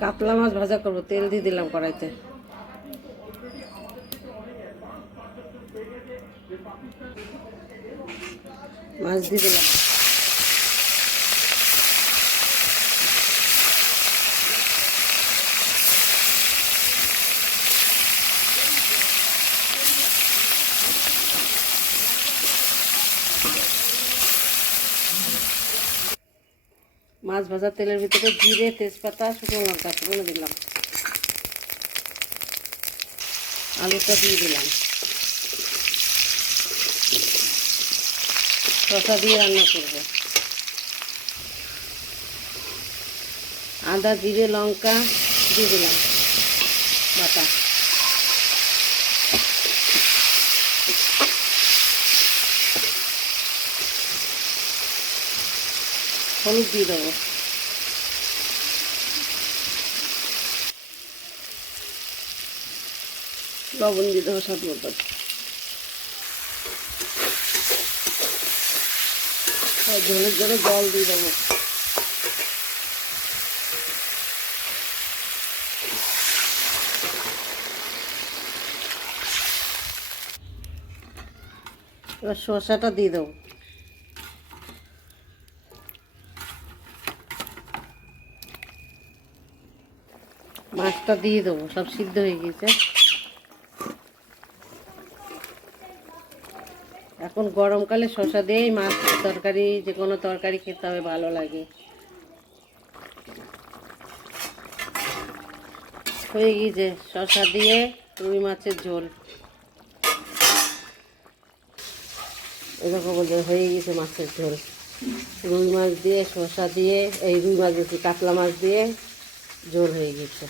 কাতলা মাছ ভাজা করব, তেল দিয়ে দিলাম কড়াইতে। মাছ দিয়ে দিলাম। মাছ ভাজা তেলের ভিতরে জিরে, তেজপাতা, শুকনো লঙ্কা ফোড়নে দিলাম। আলুটা দিয়ে দিলাম। শসা দিয়ে রান্না করব। আদা, জিরে, লঙ্কা দিয়ে দিলাম বাটা। হলুদ দিয়ে দেবো। লবণ দিয়ে দেবো স্বাদ মতো। ঝোলের জন্য জল দিয়ে দেবো। এবার শসাটা দিয়ে দেবো। মাছটা দিয়ে দেবো, সব সিদ্ধ হয়ে গেছে। এখন গরমকালে শসা দিয়েই মাছ তরকারি, যে কোনো তরকারি খেতে হবে, ভালো লাগে। হয়ে গিয়েছে শসা দিয়ে রুই মাছের ঝোল। এরকম হয়ে গেছে মাছের ঝোল। রুই মাছ দিয়ে, শসা দিয়ে, এই রুই মাছ বলছি, কাতলা মাছ দিয়ে ঝোল হয়ে গেছে।